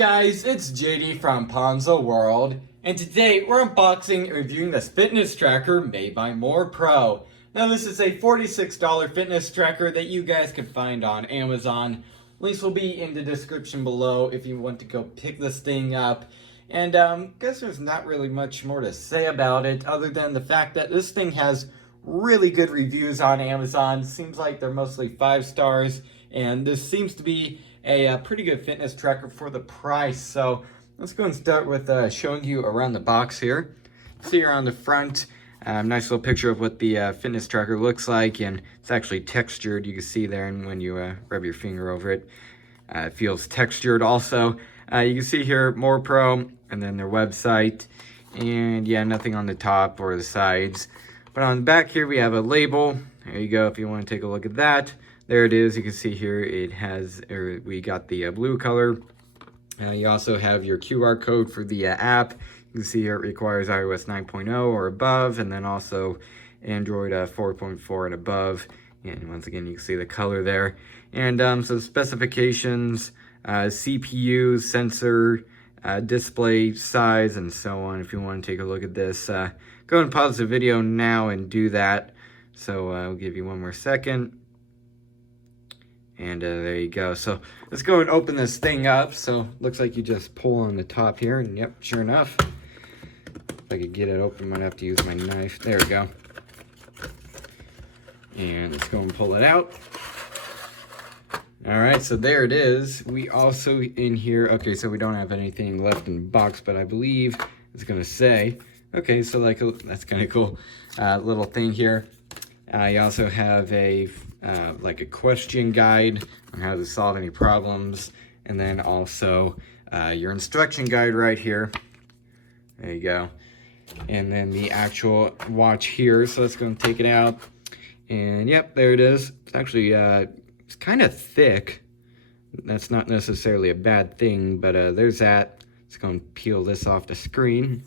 guys, it's JD from Ponzo World, and today we're unboxing and reviewing this fitness tracker made by MorePro. Now this is a $46 fitness tracker that you guys can find on Amazon. Links will be in the description below if you want to go pick this thing up. And guess there's not really much more to say about it other than the fact that this thing has really good reviews on Amazon. Seems like they're mostly 5 stars, and this seems to be a pretty good fitness tracker for the price. So let's go and start with showing you around the box here. See here on the front, nice little picture of what the fitness tracker looks like, and it's actually textured. You can see there, and when you rub your finger over it, it feels textured also. You can see here MorePro and then their website, and yeah, nothing on the top or the sides. But on the back here we have a label. There you go, if you want to take a look at that. There it is. You can see here it has, we got the blue color. You also have your QR code for the app. You can see here it requires iOS 9.0 or above, and then also Android 4.4 and above. And once again, you can see the color there. And so specifications, CPU, sensor, display size, and so on. If you want to take a look at this, go and pause the video now and do that. So I'll give you one more second. And there you go. So let's go and open this thing up. So looks like you just pull on the top here, and yep, sure enough, if I could get it open, I might have to use my knife. There we go. And let's go and pull it out. All right, so there it is. We also in here, okay, so we don't have anything left in the box, but I believe it's gonna say, okay, so like that's kind of cool little thing here. You also have a like a question guide on how to solve any problems, and then also your instruction guide right here. There you go. And then the actual watch here. So let's go and take it out. And yep, there it is. It's actually it's kind of thick. That's not necessarily a bad thing, but there's that. Let's go and peel this off the screen.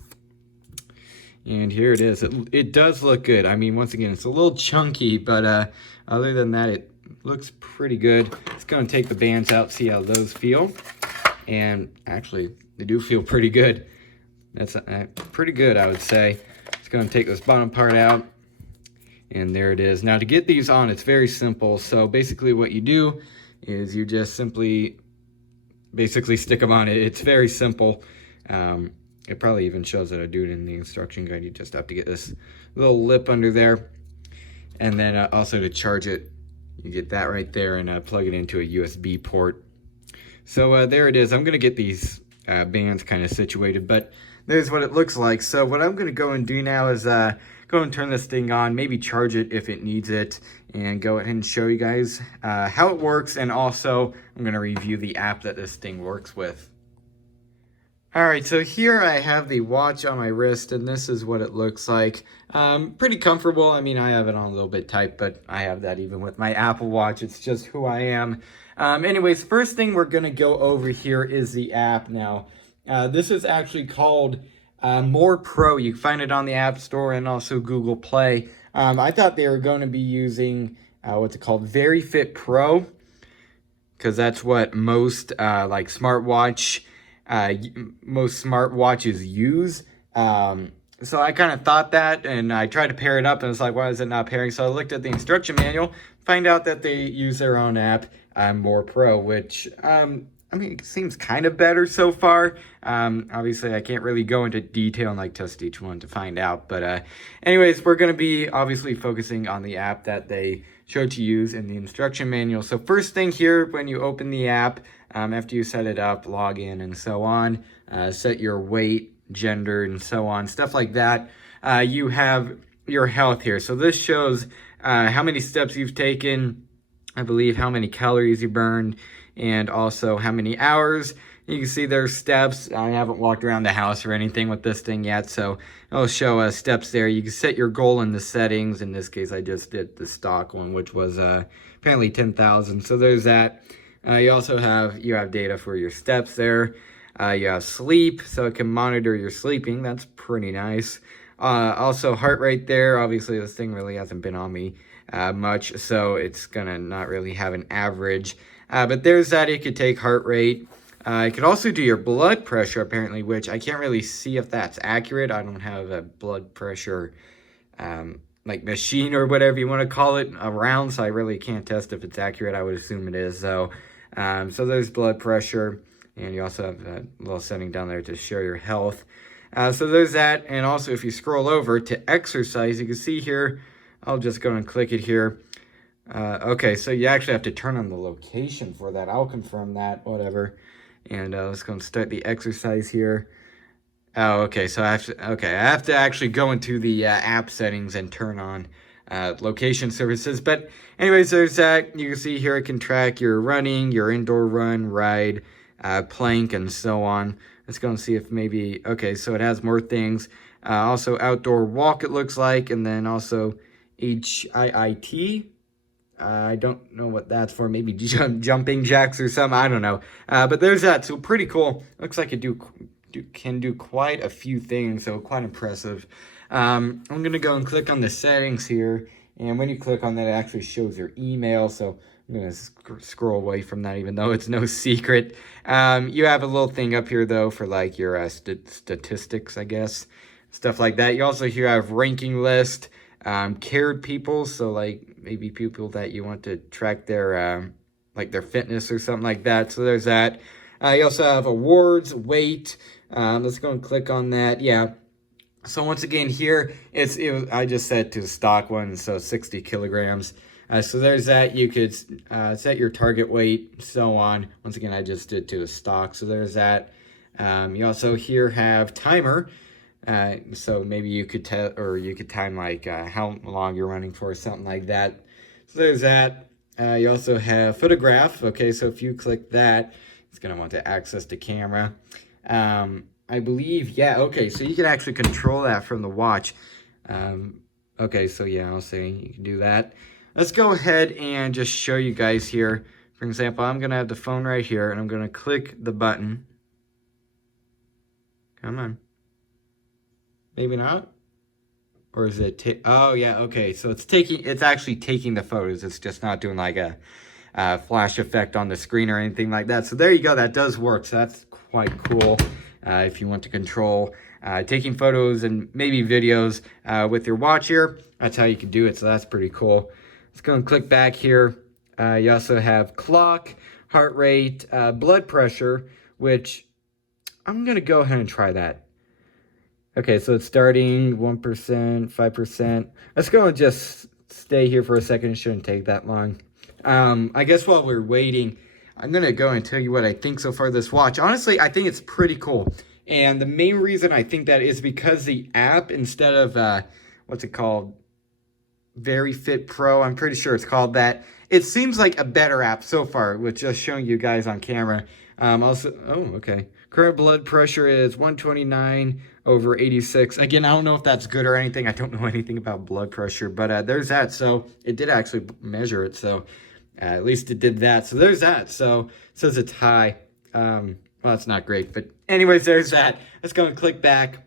And here it is. It does look good. I mean, once again, it's a little chunky, but other than that, it looks pretty good. Let's go and take the bands out, see how those feel. And actually, they do feel pretty good. That's pretty good, I would say. Let's go and take this bottom part out. And there it is. Now, to get these on, it's very simple. So basically what you do is you just simply basically stick them on. It's very simple. It probably even shows that I do it in the instruction guide. You just have to get this little lip under there. And then also to charge it, you get that right there and plug it into a USB port. So there it is. I'm going to get these bands kind of situated, but there's what it looks like. So what I'm going to go and do now is go and turn this thing on, maybe charge it if it needs it, and go ahead and show you guys how it works. And also, I'm going to review the app that this thing works with. Alright, so here I have the watch on my wrist, and this is what it looks like. Pretty comfortable. I mean, I have it on a little bit tight, but I have that even with my Apple Watch. It's just who I am. Anyways, first thing we're going to go over here is the app now. This is actually called MorePro. You can find it on the App Store and also Google Play. I thought they were going to be using what's it called, Very Fit Pro, because that's what most like most smartwatches use. So I kind of thought that, and I tried to pair it up, and it's like, why is it not pairing? So I looked at the instruction manual, find out that they use their own app, MorePro, which I mean, it seems kind of better so far. Obviously, I can't really go into detail and like test each one to find out. But anyways, we're going to be obviously focusing on the app that they show to use in the instruction manual. So first thing here, when you open the app, after you set it up, log in and so on, set your weight, gender, and so on, stuff like that. You have your health here. So this shows how many steps you've taken, I believe how many calories you burned, and also how many hours. You can see there's steps. I haven't walked around the house or anything with this thing yet, so it'll show steps there. You can set your goal in the settings. In this case, I just did the stock one, which was apparently 10,000. So there's that. You also have data for your steps there. You have sleep, so it can monitor your sleeping. That's pretty nice. Also heart rate there. Obviously, this thing really hasn't been on me much, so it's gonna not really have an average. But there's that. It could take heart rate. You could also do your blood pressure, apparently, which I can't really see if that's accurate. I don't have a blood pressure like machine or whatever you want to call it around, so I really can't test if it's accurate. I would assume it is, though. So there's blood pressure, and you also have a little setting down there to show your health. So there's that, and also if you scroll over to exercise, you can see here, I'll just go and click it here. Okay, so you actually have to turn on the location for that. I'll confirm that, whatever. And let's go and start the exercise here. Oh, okay, so I have to actually go into the app settings and turn on location services. But anyways, there's that. You can see here it can track your running, your indoor run, ride, plank, and so on. Let's go and see if maybe, okay, so it has more things. Also outdoor walk, it looks like, and then also HIIT. I don't know what that's for. Maybe jumping jacks or something. I don't know. But there's that. So pretty cool. Looks like it can do quite a few things. So quite impressive. I'm going to go and click on the settings here. And when you click on that, it actually shows your email. So I'm going to scroll away from that, even though it's no secret. You have a little thing up here, though, for like your statistics, I guess. Stuff like that. You also here have ranking list. Cared people, so like maybe people that you want to track their like their fitness or something like that. So there's that. You also have awards, weight. Let's go and click on that. Yeah. So once again here, I just set to stock one, so 60 kilograms. So there's that. You could set your target weight, so on. Once again, I just did to a stock. So there's that. You also here have timer. So maybe you could time like how long you're running for, something like that. So there's that. You also have photograph. Okay, so if you click that, it's gonna want to access the camera. I believe, yeah. Okay, so you can actually control that from the watch. Okay, so yeah, I'll say you can do that. Let's go ahead and just show you guys here. For example, I'm gonna have the phone right here, and I'm gonna click the button. Come on. Maybe not? Or is it, oh yeah, okay, so it's actually taking the photos. It's just not doing like a flash effect on the screen or anything like that. So there you go, that does work. So that's quite cool if you want to control taking photos and maybe videos with your watch here. That's how you can do it, so that's pretty cool. Let's go and click back here. You also have clock, heart rate, blood pressure, which I'm gonna go ahead and try that. Okay, so it's starting 1%, 5%. Let's go and just stay here for a second. It shouldn't take that long. I guess while we're waiting, I'm going to go and tell you what I think so far of this watch. Honestly, I think it's pretty cool. And the main reason I think that is because the app, instead of, what's it called? Very Fit Pro, I'm pretty sure it's called that. It seems like a better app so far, with just showing you guys on camera. Okay. Current blood pressure is 129/86. Again, I don't know if that's good or anything. I don't know anything about blood pressure, but there's that. So it did actually measure it. So at least it did that. So there's that. So it says it's high. Well, that's not great. But anyways, there's that. Let's go and click back.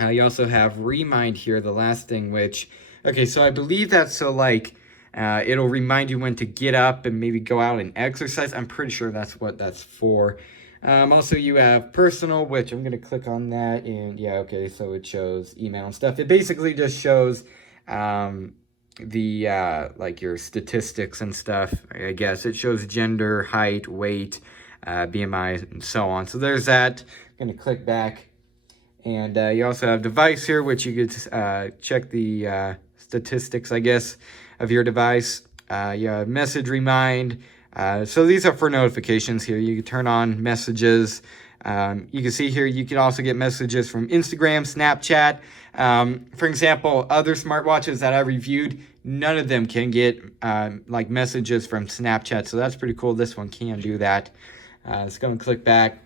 You also have Remind here, the last thing, which, okay, so I believe that's so like, it'll remind you when to get up and maybe go out and exercise. I'm pretty sure that's what that's for. Also, you have personal, which I'm going to click on that. And yeah, okay, so it shows email and stuff. It basically just shows like your statistics and stuff, I guess. It shows gender, height, weight, BMI, and so on. So there's that. I'm going to click back. And you also have device here, which you could check the statistics, I guess, of your device. You have message remind. So these are for notifications here. You can turn on messages. You can see here, you can also get messages from Instagram, Snapchat. For example, other smartwatches that I reviewed, none of them can get like messages from Snapchat. So that's pretty cool. This one can do that. Let's go and click back.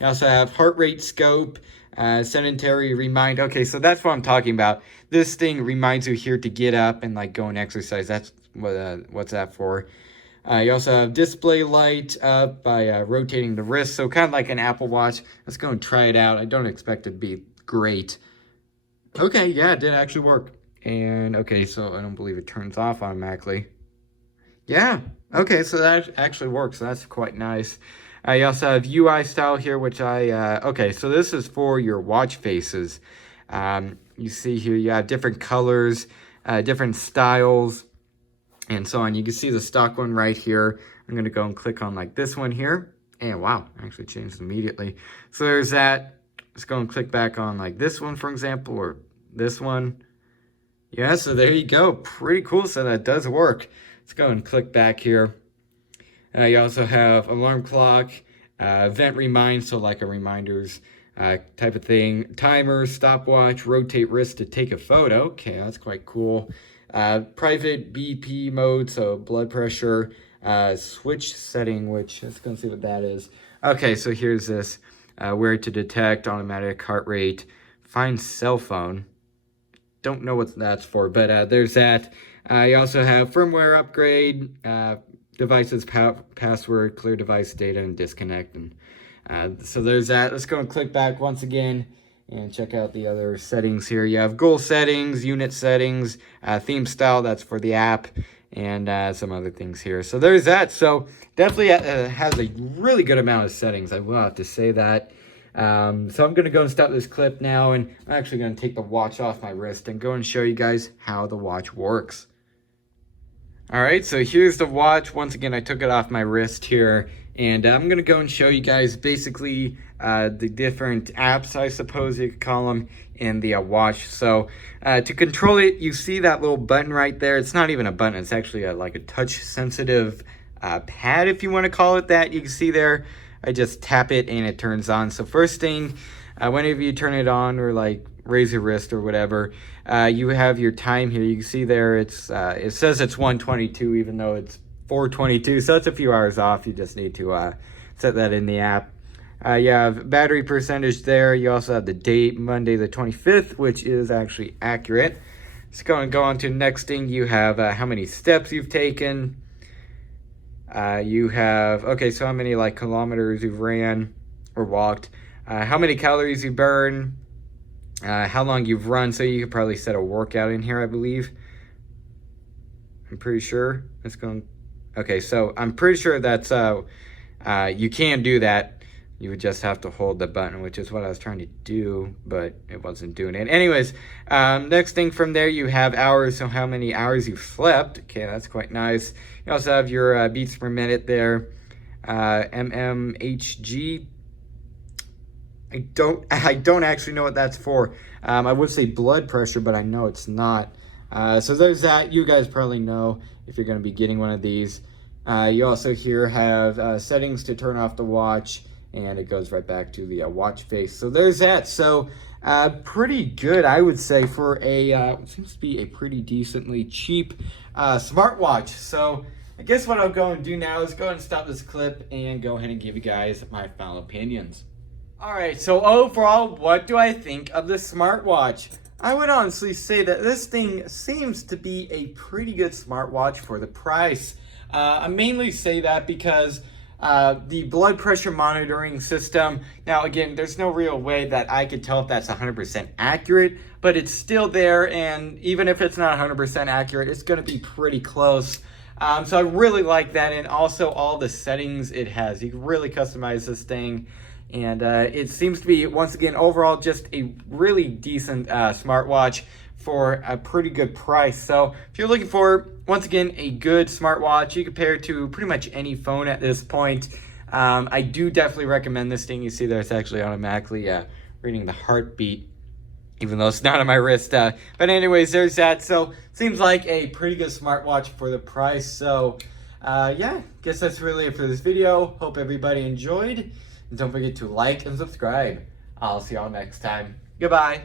You also have heart rate scope, sedentary remind. Okay, so that's what I'm talking about. This thing reminds you here to get up and like go and exercise. That's what's that for. You also have display light up by rotating the wrist. So kind of like an Apple Watch. Let's go and try it out. I don't expect it to be great. Okay, yeah, it did actually work. And okay, so I don't believe it turns off automatically. Yeah, okay, so that actually works. So that's quite nice. You also have UI style here, which okay, so this is for your watch faces. You see here you have different colors, different styles, and so on. You can see the stock one right here. I'm going to go and click on like this one here. And wow, I actually changed immediately. So there's that. Let's go and click back on like this one, for example, or this one. Yeah, so there you go. Pretty cool. So that does work. Let's go and click back here. You also have alarm clock, event remind, so like a reminders type of thing. Timer, stopwatch, rotate wrist to take a photo. Okay, that's quite cool. Private BP mode, so blood pressure. Switch setting, which let's go and see what that is. Okay, so here's this. Where to detect, automatic heart rate, find cell phone. Don't know what that's for, but there's that. You also have firmware upgrade, devices password, clear device data, and disconnect. And so there's that. Let's go and click back once again and check out the other settings here. You have goal settings, unit settings, theme style, that's for the app, and some other things here. So there's that. So definitely has a really good amount of settings, I will have to say that. So I'm going to go and stop this clip now, and I'm actually going to take the watch off my wrist and go and show you guys how the watch works. Alright, so here's the watch. Once again, I took it off my wrist here, and I'm going to go and show you guys basically the different apps, I suppose you could call them, in the watch. So to control it, you see that little button right there. It's not even a button, it's actually like a touch sensitive pad, if you want to call it that. You can see there, I just tap it and it turns on. So first thing, whenever you turn it on or like raise your wrist or whatever, you have your time here. You can see there it says it's 1:22 even though it's 4:22, so it's a few hours off. You just need to set that in the app. You have battery percentage there. You also have the date, Monday the 25th, which is actually accurate. Let's go on to the next thing. You have how many steps you've taken. You have, okay, so how many like kilometers you've ran or walked. How many calories you burn. How long you've run. So you could probably set a workout in here, I believe. I'm pretty sure. Let's go. Okay, so I'm pretty sure that's, you can do that. You would just have to hold the button, which is what I was trying to do, but it wasn't doing it. Anyways, next thing from there, you have hours, so how many hours you've slept. Okay, that's quite nice. You also have your beats per minute there, mmHg. I don't actually know what that's for. I would say blood pressure, but I know it's not. So there's that. You guys probably know if you're going to be getting one of these. You also here have settings to turn off the watch, and it goes right back to the watch face. So there's that. So pretty good, I would say, for a seems to be a pretty decently cheap smartwatch. So I guess what I'll go and do now is go ahead and stop this clip and go ahead and give you guys my final opinions. Alright, so overall, what do I think of this smartwatch? I would honestly say that this thing seems to be a pretty good smartwatch for the price. I mainly say that because the blood pressure monitoring system, now again, there's no real way that I could tell if that's 100% accurate, but it's still there, and even if it's not 100% accurate, it's going to be pretty close. So I really like that, and also all the settings it has. You can really customize this thing. And it seems to be, once again, overall just a really decent smartwatch for a pretty good price. So if you're looking for, once again, a good smartwatch, you compare it to pretty much any phone at this point. I do definitely recommend this thing. You see there, it's actually automatically reading the heartbeat, even though it's not on my wrist. But anyways, there's that. So seems like a pretty good smartwatch for the price. So yeah, guess that's really it for this video. Hope everybody enjoyed. And don't forget to like and subscribe. I'll see y'all next time. Goodbye.